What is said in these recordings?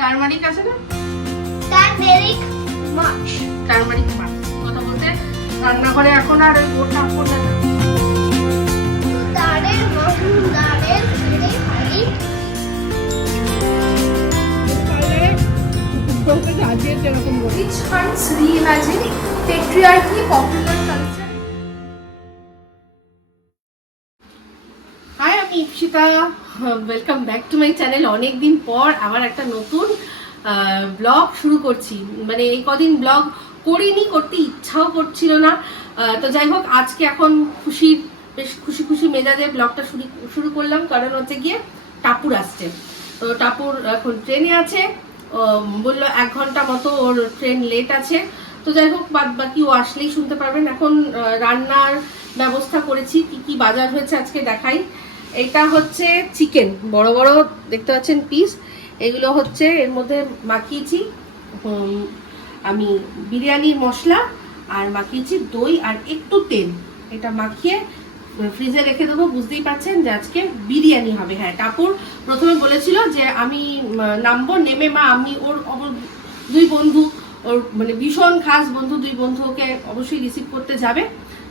Turmeric আছে না turmeric মাছ। Turmeric মাছ। কথা বলতে রান্নাঘরে এখন আর ওই গোটা ফোটা না দাঁড়ের মাহুম দাঁড়ের হারি which hunts reimagining patriarchy, popular culture. Hi আমি welcome back to my channel অনেকদিন পর আবার একটা নতুন ব্লগ শুরু করছি। মানে এই কদিন ব্লগ করিনি, করতে ইচ্ছাও করছিল না। তো যাই হোক, আজকে এখন খুশির, বেশ খুশি খুশি মেজাজে ব্লগটা শুরু শুরু করলাম। কারণ হচ্ছে গিয়ে টাপুর আসছে। তো টাপুর এখন ট্রেনে আছে। বলল এক ঘণ্টা মতো ওর ট্রেন লেট আছে। তো যাই হোক, বাদ বাকি ও আসলেই শুনতে পারবেন। এখন রান্নার ব্যবস্থা করেছি। কি কি বাজার হয়েছে আজকে দেখাই। এটা হচ্ছে চিকেন, বড় বড় দেখতে পাচ্ছেন পিস এগুলো হচ্ছে এর মধ্যে মাখিয়েছি আমি বিরিয়ানির মশলা আর মাখিয়েছি দই আর একটু তেল। এটা মাখিয়ে ফ্রিজে রেখে দেবো, বুঝতেই পারছেন যে আজকে বিরিয়ানি হবে। হ্যাঁ টাপুর প্রথমে বলেছিল যে আমি নামবো, নেমে মা, আমি ওর দুই বন্ধু, ওর মানে ভীষণ খাস বন্ধু, দুই বন্ধু ওকে অবশ্যই রিসিভ করতে যাবে।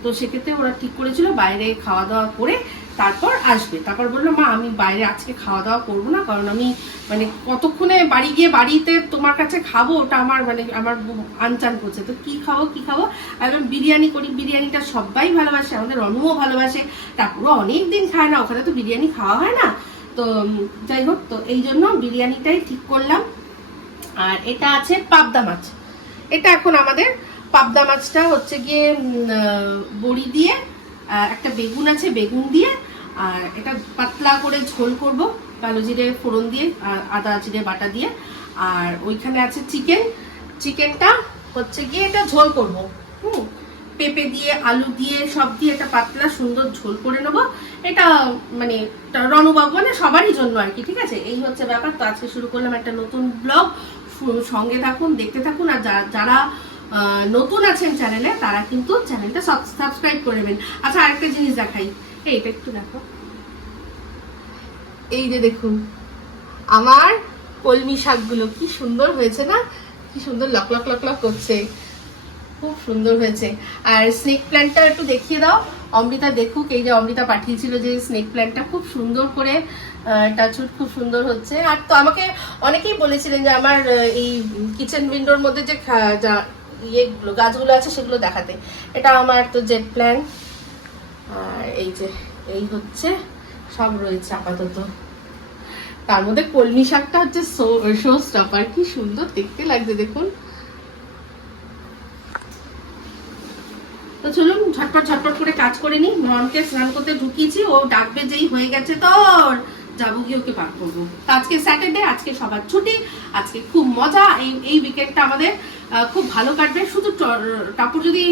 তো সেক্ষেত্রে ওরা ঠিক করেছিল, বাইরে খাওয়া দাওয়া করে তারপর আসবে। তারপর বলল, মা, আমি বাইরে আজকে খাওয়া দাওয়া করব না, কারণ আমি মানে কতক্ষণে বাড়ি গিয়ে বাড়িতে তোমার কাছে খাব, ওটা আমার মানে আমার আনচান করছে। তো কি খাব কি খাব? একদম বিরিয়ানি করি, বিরিয়ানিটা সবাই ভালোবাসে, আমাদের রনুও ভালোবাসে তারপরও অনেক দিন খায় না, ওখানে তো বিরিয়ানি খাওয়া হয় না। তো যাই হোক, তো এই জন্য বিরিয়ানিটাই ঠিক করলাম। আর এটা আছে পাবদা মাছ। এটা এখন আমাদের পাবদা মাছটা হচ্ছে গিয়ে বড়ি দিয়ে একটা বেগুন আছে, বেগুন দিয়ে আর এটা পাতলা করে ঝোল করব, কালো জিরে ফোড়ন দিয়ে, আর আদা জিরে বাটা দিয়ে। আর ওইখানে আছে চিকেন। চিকেনটা হচ্ছে গিয়ে এটা ঝোল করব, হুম। পেঁপে দিয়ে, আলু দিয়ে, সব দিয়ে একটা পাতলা সুন্দর ঝোল করে নেব। এটা মানে রণবাবু মানে সবারই জন্য আর কি, ঠিক আছে? এই হচ্ছে ব্যাপার। তো আজকে শুরু করলাম একটা নতুন ব্লগ। সঙ্গে থাকুন, দেখতে থাকুন, আর যারা নতুন আছেন চ্যানেলে, তারা কিন্তু চ্যানেলটা সাবস্ক্রাইব করে নেবেন। আচ্ছা আরেকটা জিনিস দেখাই। এই, এটা একটু দেখো। এই যে দেখুন, আমার কলমি শাকগুলো কি সুন্দর হয়েছে না? কি সুন্দর লক লক লক লক করছে। খুব সুন্দর হয়েছে। আর স্নেক প্ল্যান্টটা একটু দেখিয়ে দাও। অমৃতা দেখুক, এই যে অমৃতা পাঠিয়েছিল যে স্নেক প্ল্যান্টটা খুব সুন্দর করে টাচুট খুব সুন্দর হচ্ছে। আর তো আমাকে অনেকেই বলেছিলেন যে আমার এই কিচেন উইন্ডোর মধ্যে যে ইয়েগুলো গাছগুলো আছে সেগুলো দেখাতে। এটা আমার তো জেট প্ল্যান আর এই যে, এই হচ্ছে সব রয়েছে আপাতত। তার মধ্যে কলমি শাকটা হচ্ছে শো স্টপার কি সুন্দর দেখতে লাগছে, দেখুন। তো চলুন, ঝটপট ঝটপট করে কাজ করে নি নরমকে স্নান করতে ঢুকিয়েছি, ও ডাকবে যেই হয়ে গেছে তোর। যাব গিয়ে ওকে পার করব। তো আজকে স্যাটারডে আজকে সবার ছুটি, আজকে খুব মজা। এই এই উইকেন্ডটা আমাদের খুব ভালো কাটবে। শুধু টাপুর যদি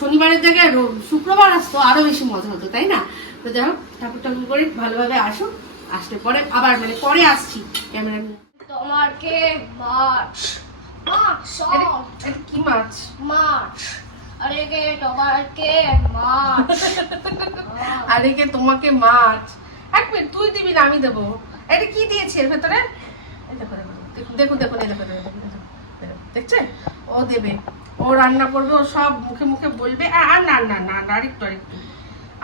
শনিবারের জায়গায় শুক্রবার আসতো, আরও বেশি মজা হতো, তাই না? তো যাই হোক ঠাকুর ঠাকুর করে ভালোভাবে আসো আসলে পরে আবার মানে পরে আসছি ক্যামেরা নিয়ে। মাছ। মাছ এটা কি মাছ? মাছ। আরে কে মাছ? আরে কে তোমাকে মাছ। এক মিনিট তুই দিবি না আমি দেবো। এটা কি দিয়েছে এর ভেতরে? দেখুন দেখুন এই দেখো, দেখো, দেখো, দেখো, দেখো, দেখছেন ও দেবে। ও রান্না করবে ও সব মুখে মুখে বলবে। আর না না না না, আরেকটু আরেকটু।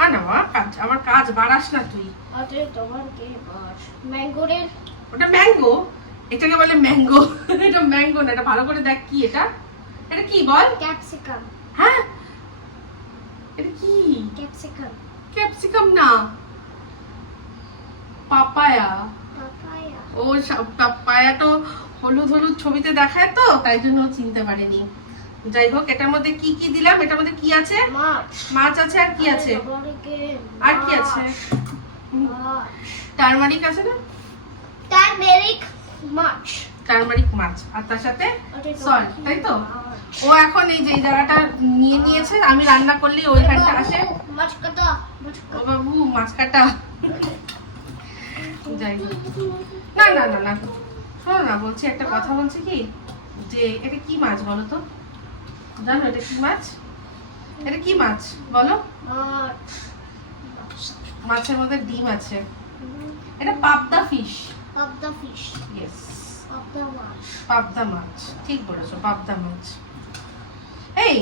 কাজ আমার কাজ বাড়াস না তুই। ম্যাঙ্গোরের ওটা ম্যাঙ্গো এটাকে বলে ম্যাঙ্গো এটা ম্যাঙ্গো না এটা ভালো করে দেখ কি এটা। এটা কি বল? ক্যাপসিকাম হ্যাঁ? এটা কি? ক্যাপসিকাম ক্যাপসিকাম না। পাপায়া। পাপায়া। ও পাপায়া তো হলুদ হলুদ ছবিতে দেখায় তো তাই জন্য চিনতে পারেনি। যাই হোক এটার মধ্যে কি কি দিলাম? এটার মধ্যে কি আছে? মাছ। আছে আর কি আছে? আর কি আছে? টারমারিক আছে না? টার্মেরিক মাছ। টারমারিক মাছ? আর তার সাথে সল্ট তাই তো? ও এখন এই যে জায়গাটা নিয়ে নিয়েছে আমি রান্না করলেই ওইখানটা আসে। মাছ কাটা। ও বাবু মাছ কাটা। যাই হোক। না না না না। শোনো না বলছি একটা কথা বলছি কি? যে এটা কি মাছ বলো তো? জানো এটা কি মাছ? এটা কি মাছ? বলো। মাছের মধ্যে ডিম আছে। এটা পাবদা ফিশ। the fish. ইয়েস পাবদা মাছ। পাবদা মাছ। ঠিক বলেছ পাবদা মাছ। এই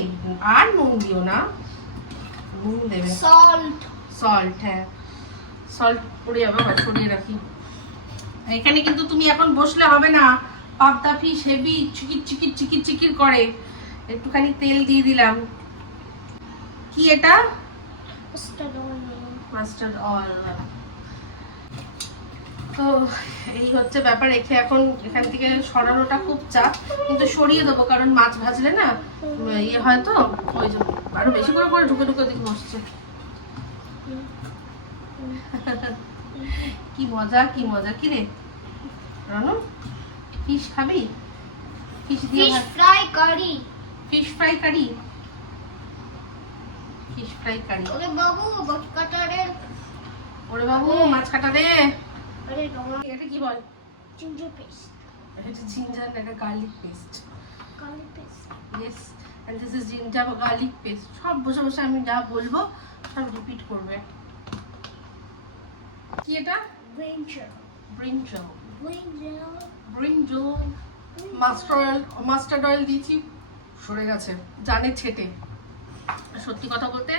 আর নুন দিও না। নুন দেবে। সল্ট সল্ট হ্যাঁ। সল্ট যাবে বা সরিয়ে রাখি। এখানে কিন্তু তুমি এখন বসলে হবে না। পাবদা ফিশ হেভি চিকির চিকির চিকির চিকির করে। একটুখানি তেল দিয়ে দিলাম। কি এটা? মাস্টার্ড অয়েল তো এই হচ্ছে ব্যাপার রেখে এখন এখান থেকে সরানোটা খুব চাপ কিন্তু সরিয়ে দেবো কারণ মাছ ভাজলে না ইয়ে হয় তো ওই জন্য আরও বেশি করে করে ঢুকে ঢুকে দিকে বসছে। কি মজা কি মজা কি রে? রানু ফিশ খাবি? ফিশ দিয়ে fry curry. Fish fry curry fish fry curry ওরে বাবু মাছ কাটারের ওরে বাবু মাছ কাটা দে আরে এটা কি বল? জিঞ্জার পেস্ট এটা জিঞ্জার একটা garlic paste Kali paste yes and this is ginger garlic paste সব বসে বসে আমি যা বলব সব রিপিট করবে। কি এটা? Brinjal brinjal brinjal brinjal master oil mustard oil দিয়েছি। সরে গেছে জানে ছেটে। সত্যি কথা বলতে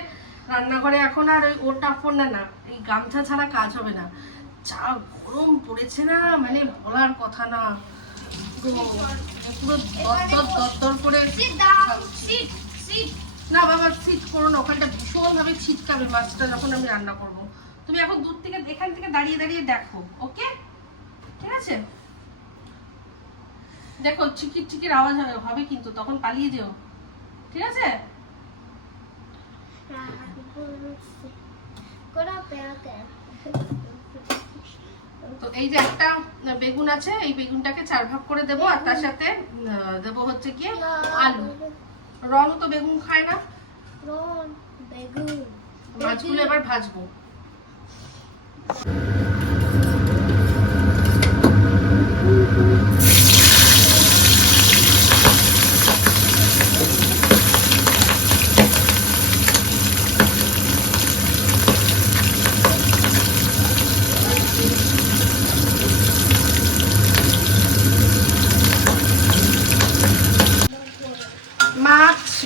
রান্নাঘরে এখন আর ওই ওটা ফোন না না এই গামছা ছাড়া কাজ হবে না। যা গরম পড়েছে না মানে বলার কথা না। পুরো দরদর দরদর করে সিট সিট সিট না বাবা শীত করো না ওখানটা ভীষণ ভাবে ছিটকাবে মাছটা যখন আমি রান্না করব। তুমি এখন দূর থেকে এখান থেকে দাঁড়িয়ে দাঁড়িয়ে দেখো ওকে ঠিক আছে? দেখো চিকির চিকির আওয়াজ হবে- হবে কিন্তু তখন পালিয়ে যেও। ঠিক আছে? তো এই যে একটা বেগুন আছে এই বেগুনটাকে চার ভাগ করে দেবো আর তার সাথে দেবো হচ্ছে গিয়ে আলু। রং তো বেগুন খায় না। রন বেগুন। মাছগুলো এবার ভাজবো। মাছ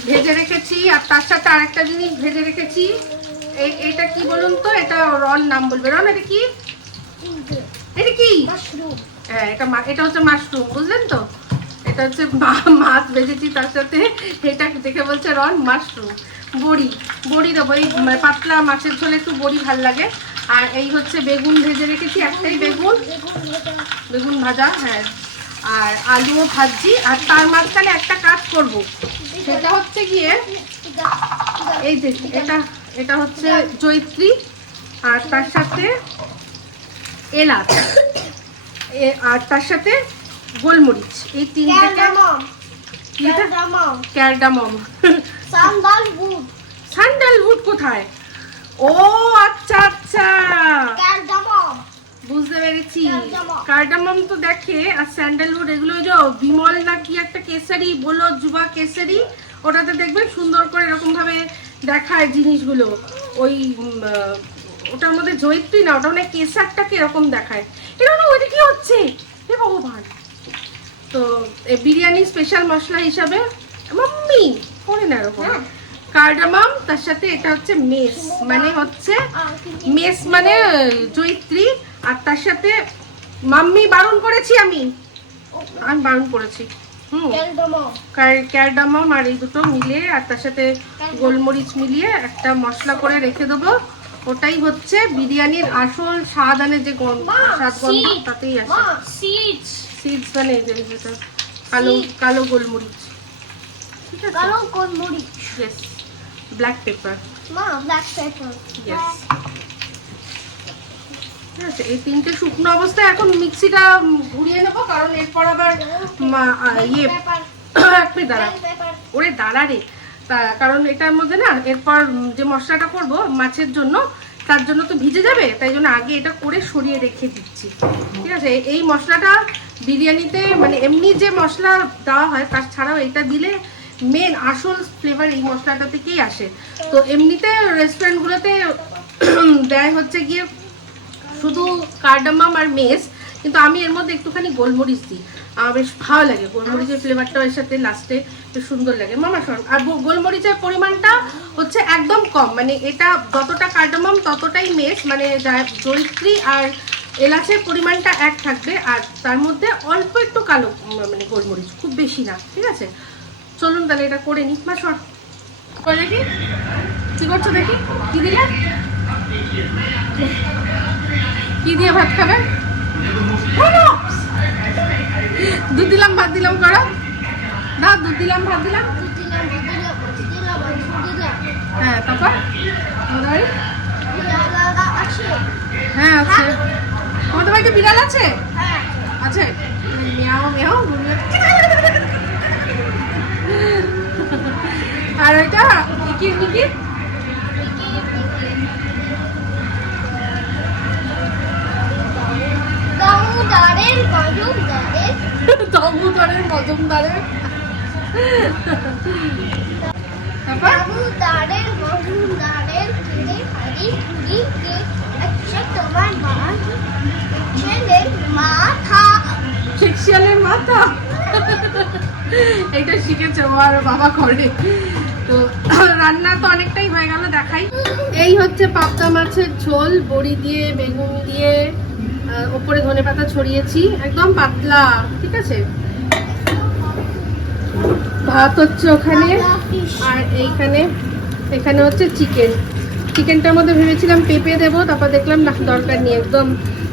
ভেজে রেখেছি আর তার সাথে আরেকটা জিনিস ভেজে রেখেছি। এই এটা কি বলুন তো? এটা রন নাম বলবে। রন এটা কি? এটা কি? হ্যাঁ এটা মা- এটা হচ্ছে মাশরুম বুঝলেন তো? এটা হচ্ছে মাছ ভেজেছি তার সাথে। এটা দেখে বলছে রন মাশরুম। বড়ি বড়ি দেবো। এই পাতলা মাছের ঝোলে একটু বড়ি ভালো লাগে। আর এই হচ্ছে বেগুন ভেজে রেখেছি একটাই বেগুন। বেগুন ভাজা হ্যাঁ। আর আলুও ভাজছি আর তার মাঝখানে একটা কাজ করব। সেটা হচ্ছে গিয়ে এই যে এটা এটা হচ্ছে জৈত্রী আর তার সাথে এলাচ। আর তার সাথে গোলমরিচ। এই তিনটাকে ক্যারডামম। সান্ডালউড স্যান্ডালউড কোথায়? ও আচ্ছা আচ্ছা। ক্যারডামম। বুঝতে পেরেছি। কার্ডামম। তো দেখে আর স্যান্ডালউড এগুলো যে বিমল না কি একটা কেসারি বলো যুবা কেসারি ওটাতে দেখবেন সুন্দর করে এরকম ভাবে দেখায় জিনিসগুলো। ওই ওটার মধ্যে জৈত্রী না ওটা মানে কেসারটাকে এরকম দেখায়। এরকম ওইটা কি হচ্ছে? হে ভগবান। তো এ বিরিয়ানি স্পেশাল মশলা হিসাবে মাম্মি করে না এরকম। কার্ডামাম তার সাথে এটা হচ্ছে মেস মানে হচ্ছে মেস মানে জৈত্রী আর তার সাথে মাম্মি বারণ করেছি আমি। আমি বারণ করেছি। হুম। ক্যারডামম আর এই দুটো মিলে আর তার সাথে গোলমরিচ মিলিয়ে একটা মশলা করে রেখে দেবো। ওটাই হচ্ছে বিরিয়ানির আসল স্বাদ আনে যে গন্ধ স্বাদ গন্ধ তাতেই আসে মা সিডস সিডস মানে যেটা কালো কালো গোলমরিচ। ঠিক আছে? কালো গোলমরিচ। Black pepper Yes. ঠিক আছে এই তিনটে শুকনো অবস্থায় এখন মিক্সিটা ঘুরিয়ে নেব কারণ এরপর আবার ইয়ে এক মিনিট দাঁড়া। ওরে দাঁড়া রে। তা কারণ এটার মধ্যে না এরপর যে মশলাটা করব মাছের জন্য তার জন্য তো ভিজে যাবে তাই জন্য আগে এটা করে সরিয়ে রেখে দিচ্ছি। ঠিক আছে এই মশলাটা বিরিয়ানিতে মানে এমনি যে মশলা দেওয়া হয় তার ছাড়াও এটা দিলে মেন আসল ফ্লেভার এই মশলাটা থেকেই আসে। তো এমনিতে রেস্টুরেন্টগুলোতে দেয় হচ্ছে গিয়ে শুধু কার্ডামাম আর মেস, কিন্তু আমি এর মধ্যে একটুখানি গোলমরিচ দিই। বেশ ভালো লাগে, গোলমরিচের ফ্লেভারটা এর সাথে লাস্টে বেশ সুন্দর লাগে। মামা শোন, আর গোলমরিচের পরিমাণটা হচ্ছে একদম কম মানে এটা যতটা কার্ডামাম ততটাই মেস মানে জয়িত্রী আর এলাচের পরিমাণটা এক থাকবে, আর তার মধ্যে অল্প একটু কালো মানে গোলমরিচ, খুব বেশি না, ঠিক আছে? চলুন তাহলে এটা করে নিই মা শোন করে দেখি। কি করছ দেখি? কি দিলে? কি দিয়ে ভাত খাবে? দুধ দিলাম ভাত দিলাম করো। না দুধ দিলাম ভাত দিলাম। হ্যাঁ তারপর? হ্যাঁ আছে। তোমাদের বাড়িতে বিড়াল আছে? হ্যাঁ। আছে। মিয়াও মিয়াও গুলিয়ে আর ওইটা? কি দামুদারের মজুমদারের তবুতরের মজুমদারের দামুদারের মজুমদারের কিনে হাড়ি ঝুড়ি কে আচ্ছা তোমার মা ছেলের মাথা। সেক্সুয়ালের মাথা? এইটা শিখেছে ও আর বাবা করে। তো রান্না তো অনেকটাই হয়ে গেল, দেখাই। এই হচ্ছে পাবদা মাছের ঝোল, বড়ি দিয়ে, বেগুন দিয়ে ওপরে ধনে পাতা ছড়িয়েছি, একদম পাতলা, ঠিক আছে? ভাত হচ্ছে ওখানে, আর এইখানে, এখানে হচ্ছে চিকেন। চিকেনটার মধ্যে ভেবেছিলাম পেঁপে দেবো, তারপর দেখলাম না, দরকার নেই, একদম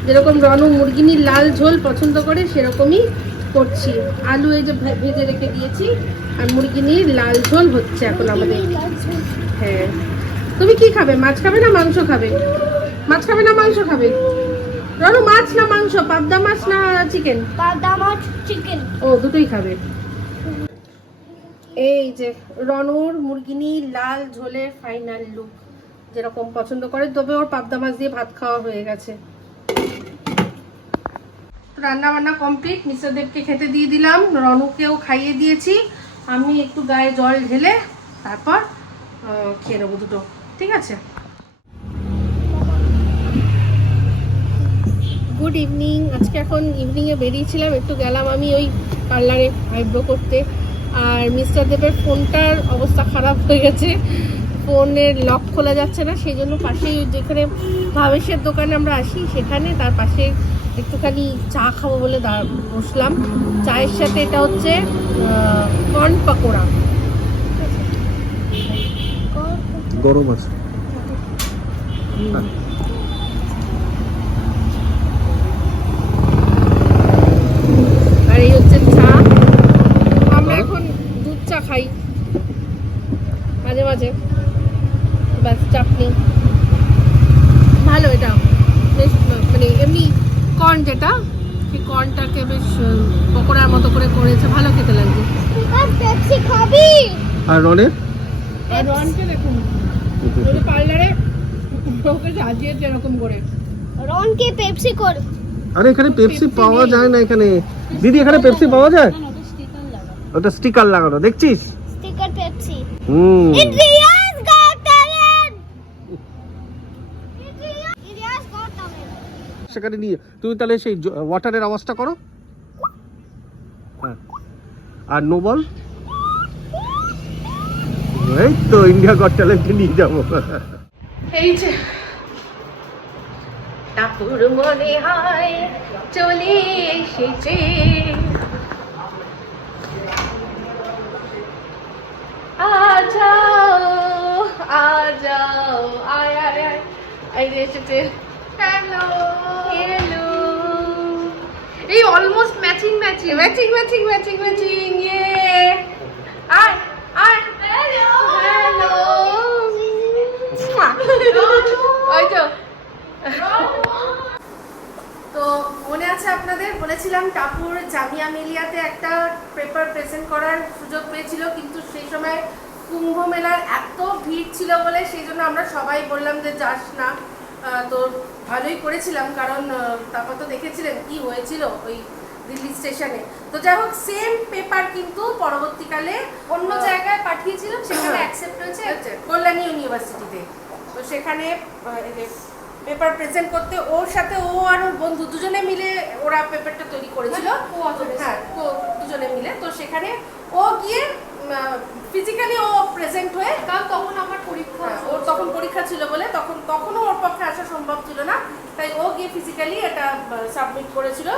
যেরকম রনু মুরগিনির লাল ঝোল পছন্দ করে, সেরকমই করছি। আলু এই যে ভেজে রেখে দিয়েছি আর মুরগি নিয়ে লাল ঝোল হচ্ছে এখন আমাদের। হ্যাঁ। তুমি কি খাবে? মাছ খাবে না মাংস খাবে? মাছ খাবে না মাংস খাবে? রনু মাছ না মাংস? পাবদা মাছ না চিকেন বাদাম আর চিকেন ও দুটোই খাবে। এই যে রনর মুরগিনি লাল ঝোলের ফাইনাল লুক যেরকম পছন্দ করে তবে ওর পাবদা মাছ দিয়ে ভাত খাওয়া হয়ে গেছে। রান্না বান্না কমপ্লিট মিস্টার দেবকে খেতে দিয়ে দিলাম, রনুকেও খাইয়ে দিয়েছি। আমি একটু গায়ে জল ঢেলে তারপর খেয়ে নেব দুটো, ঠিক আছে? গুড ইভিনিং আজকে এখন ইভিনিংয়ে বেরিয়েছিলাম, একটু গেলাম আমি ওই পার্লারে আইব্রো করতে। আর মিস্টার দেবের ফোনটার অবস্থা খারাপ হয়ে গেছে। ফোনের লক খোলা যাচ্ছে না, সেই জন্য পাশেই যেখানে ভাবেশের দোকানে আমরা আসি, সেখানে তার পাশে একটুখানি চা খাব বলে দা- বসলাম। চায়ের সাথে এটা হচ্ছে কর্ন পাকোড়া। গরম আছে আর এই হচ্ছে চা আমরা এখন দুধ চা খাই মাঝে মাঝে ব্যাস চাটনি ভালো এটা বেশ মানে এমনি কর্ন যেটা সেই কর্নটাকে বেশ আহ, পকোড়ার মতো করে করেছে ভালো খেতে লাগছে আর পেপসি খাবি আর রনের? আর রনকে দেখুন। পার্লারে ওকে সাজিয়েছে এরকম করে। রনকে পেপসি কর। আরে এখানে পেপসি পাওয়া যায় না এখানে। দিদি এখানে পেপসি পাওয়া যায়? ওটা স্টিকার লাগানো। দেখছিস? Sticker Pepsi. হুম। India's got talent India's got talent সেখানে নিয়ে তুমি তাহলে সেই ওয়াটারের আওয়াজটা করো। হ্যাঁ। আর নোবল এই তো ইন্ডিয়া গট ট্যালেন্টে নিয়ে যাব। এই যে টাপুর মনে হয় চলে এসেছে। আয় আয় আয় রে এসেছে। হ্যালো হ্যালো এই almost matching matching matching matching matching matching ইয়ে আয় আয় হ্যালো হ্যালো ওই তো তো মনে আছে আপনাদের বলেছিলাম টাপুর জামিয়া মিলিয়াতে একটা পেপার প্রেজেন্ট করার সুযোগ পেয়েছিল কিন্তু সেই সময় কুম্ভ মেলার এত ভিড় ছিল বলে সেই জন্য আমরা সবাই বললাম যে যাস না। তো ভালোই করেছিলাম কারণ তারপর তো দেখেছিলেন কি হয়েছিল ওই দিল্লি স্টেশনে। তো যাই হোক সেম পেপার কিন্তু পরবর্তীকালে অন্য জায়গায় পাঠিয়েছিলাম সেখানে অ্যাকসেপ্ট হয়েছে কল্যাণী ইউনিভার্সিটিতে তো। সেখানে পেপার প্রেজেন্ট করতে ওর সাথে ও আর ওর বন্ধু দুজনে মিলে ওরা পেপারটা তৈরি করেছিল। মানে হ্যাঁ দুজনে মিলে। তো সেখানে ও গিয়ে ফিজিক্যালি ও প্রেজেন্ট হয়ে কারণ তখন আমার পরীক্ষা হ্যাঁ, ওর তখন পরীক্ষা ছিল বলে তখন তখনও ওর পক্ষে আসা সম্ভব ছিল না। তাই ও গিয়ে ফিজিক্যালি এটা সাবমিট করেছিল।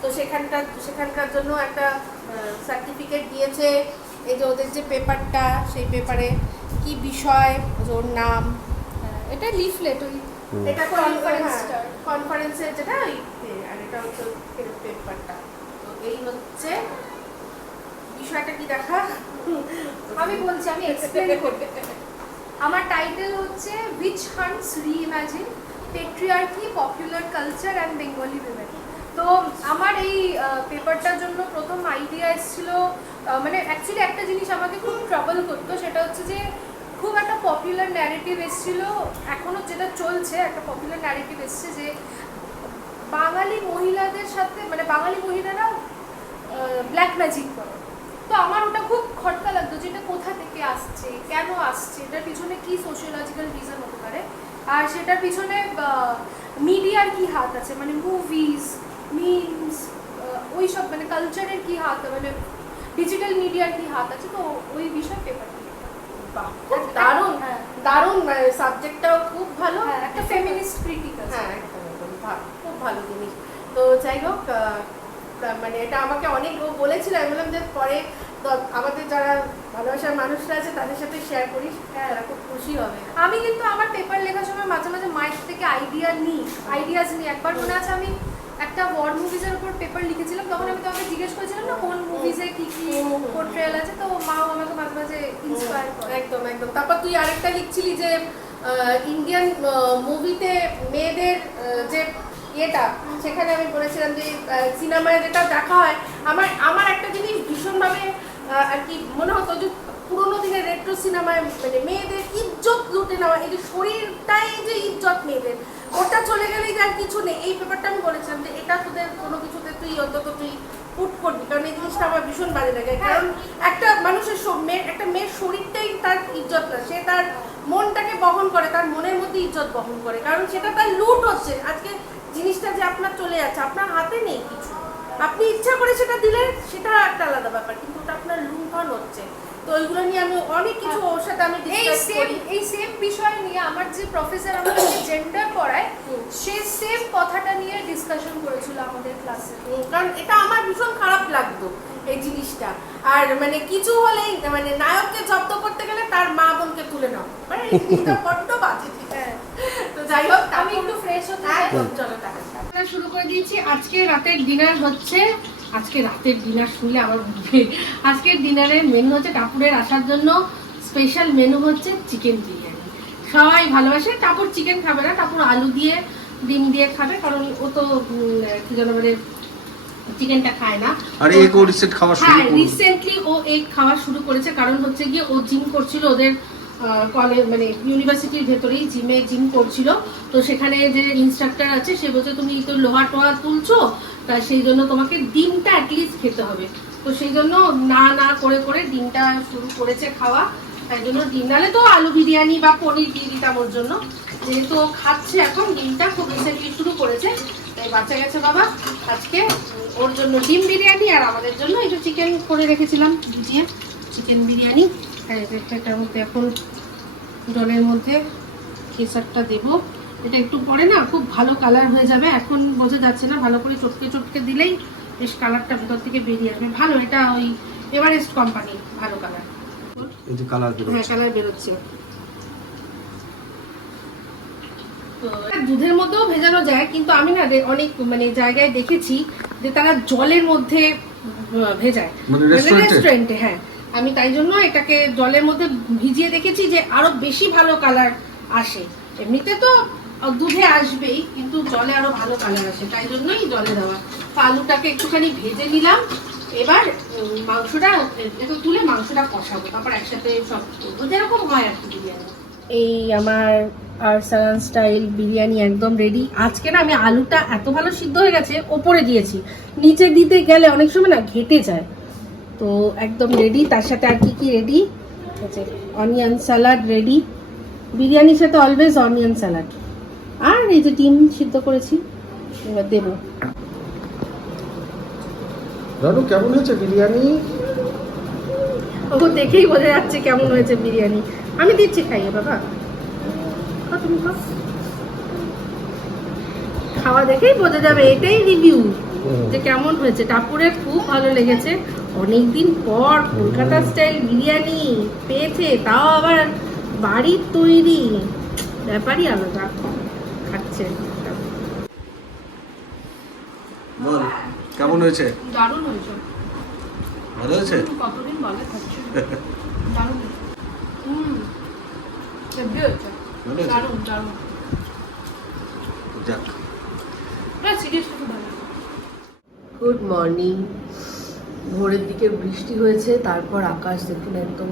তো সেখানকার সেখানকার জন্য একটা সার্টিফিকেট দিয়েছে। এই যে ওদের যে পেপারটা সেই পেপারে কি বিষয় ওর নাম হ্যাঁ, এটা লিফলেট ওই এটা Conference-টা। কনফারেন্সের যেটা ওই আর এটা হচ্ছে পেপারটা তো এই হচ্ছে বিষয়টা কি দেখা? আমি বলছি আমি এক্সপ্লেন করব আমার টাইটেল হচ্ছে witch hunts reimagine patriarchy popular culture and Bengali women তো আমার এই পেপারটার জন্য প্রথম আইডিয়া এসেছিল মানে অ্যাকচুয়ালি একটা জিনিস আমাকে খুব ট্রাবল করতো সেটা হচ্ছে যে খুব একটা পপুলার ন্যারেটিভ এসেছিল এখনও যেটা চলছে, একটা পপুলার ন্যারেটিভ এসছে যে বাঙালি মহিলাদের সাথে মানে বাঙালি মহিলারা ব্ল্যাক ম্যাজিক করে। তো আমার ওটা খুব খটকা লাগতো যে এটা কোথা থেকে আসছে, কেন আসছে, এটার পিছনে কি সোশিওলজিক্যাল রিজন হতে পারে? আর সেটার পিছনে মিডিয়ার কি হাত আছে? মানে মুভিজ মিমস ওই সব মানে কালচারের কি হাত মানে ডিজিটাল মিডিয়ার কি হাত আছে? তো ওই বিষয় পেপার দারুণ হ্যাঁ। দারুণ সাবজেক্টটাও খুব ভালো। হ্যাঁ একটা ফেমিনিস্ট ক্রিটিক্যাল হ্যাঁ একদম একদম খুব ভালো জিনিস। তো যাই হোক মানে এটা আমাকে অনেক বলেছিল আমি বললাম যে পরে তো আমাদের যারা ভালোবাসার মানুষরা আছে তাদের সাথে শেয়ার করিস হ্যাঁ। খুব খুশি হবে। আমি কিন্তু আমার পেপার লেখার সময় মাঝে মাঝে মাইক থেকে আইডিয়া নিই। আইডিয়াস নিই। একবার মনে আছে আমি একটা ওয়ার মুভিজের উপর পেপার লিখেছিলাম, তখন আমি তোমাকে জিজ্ঞেস করেছিলাম না, কোন মুভিজে কি কি। পোর্ট্রেয়াল আছে, তো মাও আমাকে মাঝে মাঝে ইন্সপায়ার করে একদম একদম তারপর তুই আরেকটা লিখছিলি যে ইন্ডিয়ান মুভিতে মেয়েদের যে ইয়েটা, সেখানে আমি বলেছিলাম যে সিনেমায় যেটা দেখা হয়, আমার আমার একটা জিনিস ভীষণভাবে আর কি মনে হতো যে পুরোনো রেট্রো সিনেমায় মানে মেয়েদের ইজ্জত লুটে নেওয়া এই যে শরীরটাই যে ইজ্জত মেয়েদের ওটা চলে গেলেই আর কিছু নেই। এই ব্যাপারটা আমি বলেছিলাম যে এটা তোদের কোনো কিছুতে তুই অন্তত তুই পুট করবি কারণ এই জিনিসটা আমার ভীষণ বাজে লাগে। কারণ একটা মানুষের মেয়ের একটা মেয়ের শরীরটাই তার ইজ্জত না সে তার মনটাকে বহন করে তার মনের মধ্যে ইজ্জত বহন করে কারণ সেটা তার লুট হচ্ছে। আজকে জিনিসটা যে আপনার চলে যাচ্ছে আপনার হাতে নেই কিছু। আপনি ইচ্ছা করে সেটা দিলে সেটা একটা আলাদা ব্যাপার কিন্তু ওটা আপনার লুণ্ঠন হচ্ছে। তো ওইগুলো নিয়ে আমি অনেক কিছু ওর সাথে আমি এই ডিসকাস সেম করি। এই সেম বিষয় নিয়ে আমার যে প্রফেসর আমাদের জেন্ডার পড়ায় সে সেম কথাটা নিয়ে ডিসকাশন করেছিল আমাদের ক্লাসে কারণ এটা আমার ভীষণ খারাপ লাগতো এই জিনিসটা। আর মানে কিছু হলেই মানে নায়ককে জব্দ করতে গেলে তার মা বোনকে তুলে নাও। মানে জিনিসটা বড্ড বাজে হ্যাঁ। তো যাই হোক আমি একটু ফ্রেশ হতে চলো শুরু করে দিয়েছি আজকে রাতের ডিনার হচ্ছে আজকে রাতের ডিনার শুনলে আমার বুঝবে আজকের ডিনারের মেনু হচ্ছে টাপুরের আসার জন্য স্পেশাল মেনু হচ্ছে চিকেন বিরিয়ানি। সবাই ভালোবাসে টাপুর চিকেন খাবে না টাপুর আলু দিয়ে ডিম দিয়ে খাবে কারণ ও তো কি যেন মানে চিকেনটা খায় না। আর এগ ও রিসেন্ট খাওয়া শুরু হ্যাঁ রিসেন্টলি ও এগ খাওয়া শুরু করেছে কারণ হচ্ছে গিয়ে ও জিম করছিল ওদের কলেজ মানে ইউনিভার্সিটির ভেতরেই জিমে জিম করছিল। তো সেখানে যে ইনস্ট্রাক্টর আছে, সে বলছে, তুমি তো লোহা টোহা তুলছো, তা সেই জন্য তোমাকে ডিমটা অ্যাটলিস্ট খেতে হবে। তো সেই জন্য না না করে করে ডিমটা শুরু করেছে খাওয়া। তাই জন্য ডিম নালে তো আলু বিরিয়ানি বা পনির দিয়ে দিতাম ওর জন্য। যেহেতু খাচ্ছে এখন, ডিমটা খুব রিসেন্টলি শুরু করেছে। তাই বাচ্চা গেছে বাবা। আজকে ওর জন্য ডিম বিরিয়ানি আর আমাদের জন্য একটু চিকেন করে রেখেছিলাম। ভিজিয়ে চিকেন বিরিয়ানি। এটার মধ্যে এখন জলের মধ্যে কেসারটা দেব। এটা একটু পরে না খুব ভালো কালার হয়ে যাবে। এখন বোঝা যাচ্ছে না ভালো করে চটকে চটকে দিলেই বেশ কালারটা ভেতর থেকে বেরিয়ে আসবে। ভালো এটা ওই এভারেস্ট কোম্পানি ভালো কালার এই যে কালার হ্যাঁ বেরোচ্ছে। কালার বেরোচ্ছে দুধের মধ্যেও ভেজানো যায় কিন্তু আমি না অনেক মানে জায়গায় দেখেছি যে তারা জলের মধ্যে ভেজায়। মানে রেস্টুরেন্টে রেস্টুরেন্টে হ্যাঁ। আমি তাই জন্য এটাকে জলের মধ্যে ভিজিয়ে দেখেছি যে আরও বেশি ভালো কালার আসে। এমনিতে তো দুধে আসবেই, কিন্তু জলে আরও ভালো কালার আসে। তাই জন্যই জলে দেওয়া। তো আলুটাকে একটুখানি ভেজে নিলাম। এবার মাংসটা একটু তুলে মাংসটা কষাবো। তারপর একসাথে সব করব। যেরকম হয় আর কি বিরিয়ানি। এই আমার আরসালান স্টাইল বিরিয়ানি একদম রেডি আজকে না আমি আলুটা এত ভালো সিদ্ধ হয়ে গেছে, ওপরে দিয়েছি। নিচে দিতে গেলে অনেক সময় না ঘেটে যায়। তো একদম রেডি তার সাথে আর কি কি রেডি আছে অনিয়ন স্যালাড রেডি বিরিয়ানির সাথে অলওয়েজ অনিয়ন স্যালাড আর এই যে ডিম সিদ্ধ করেছি এবার দেবো। রানু কেমন হয়েছে বিরিয়ানি? ও দেখেই বোঝা যাচ্ছে কেমন হয়েছে বিরিয়ানি। আমি দিচ্ছি খাইয়ে বাবা। তুমি খাওয়া দেখেই বোঝা যাবে এটাই রিভিউ যে কেমন হয়েছে। টাপুরের খুব ভালো লেগেছে। অনেকদিন পর কলকাতা স্টাইল বিরিয়ানি পেয়েছে তাও আবার বাড়ির তৈরি। ব্যাপারই আলাদা খাচ্ছে। বল কেমন হয়েছে? দারুণ হয়েছে। ভালো হয়েছে? কতদিন বলে খাচ্ছি দারুণ হুম হয়েছে। দারুণ দারুণ। যাক। না সিরিয়াসলি ভালো গুড মর্নিং ভোরের দিকে বৃষ্টি হয়েছে, তারপর আকাশ দেখুন একদম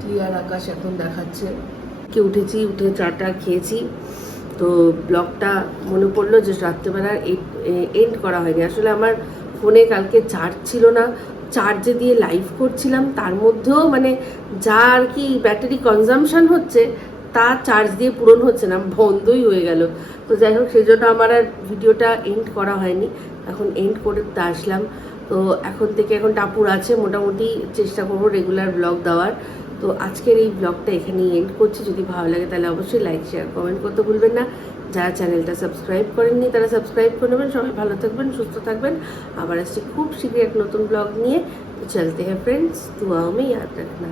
ক্লিয়ার আকাশ এখন দেখাচ্ছে। কে উঠেছি, উঠে চাটা খেয়েছি। তো ব্লগটা মনে পড়ল যে রাত্রেবেলা এন্ড করা হয়নি। আসলে আমার ফোনে কালকে চার্জ ছিল না। চার্জে দিয়ে লাইভ করছিলাম। তার মধ্যেও মানে যা আর কি ব্যাটারি কনজামশন হচ্ছে তা চার্জ দিয়ে পূরণ হচ্ছে না, বন্ধই হয়ে গেল। তো যাই হোক, সেই জন্য আমার আর ভিডিওটা এন্ড করা হয়নি। এখন এন্ড করতে আসলাম। তো এখন থেকে এখন টাপুর আছে, মোটামুটি চেষ্টা করব রেগুলার ব্লগ দেওয়ার। তো আজকের এই ব্লগটা এখানেই এন্ড করছি। যদি ভালো লাগে তাহলে অবশ্যই লাইক শেয়ার কমেন্ট করতে ভুলবেন না। যারা চ্যানেলটা সাবস্ক্রাইব করেননি, তারা সাবস্ক্রাইব করে নেবেন। সবাই ভালো থাকবেন, সুস্থ থাকবেন। আবার আসছি খুব শীঘ্রই এক নতুন ব্লগ নিয়ে। তো চলতে হ্যাঁ ফ্রেন্ডস দুয়াও মে, ইয়াদ রাখনা।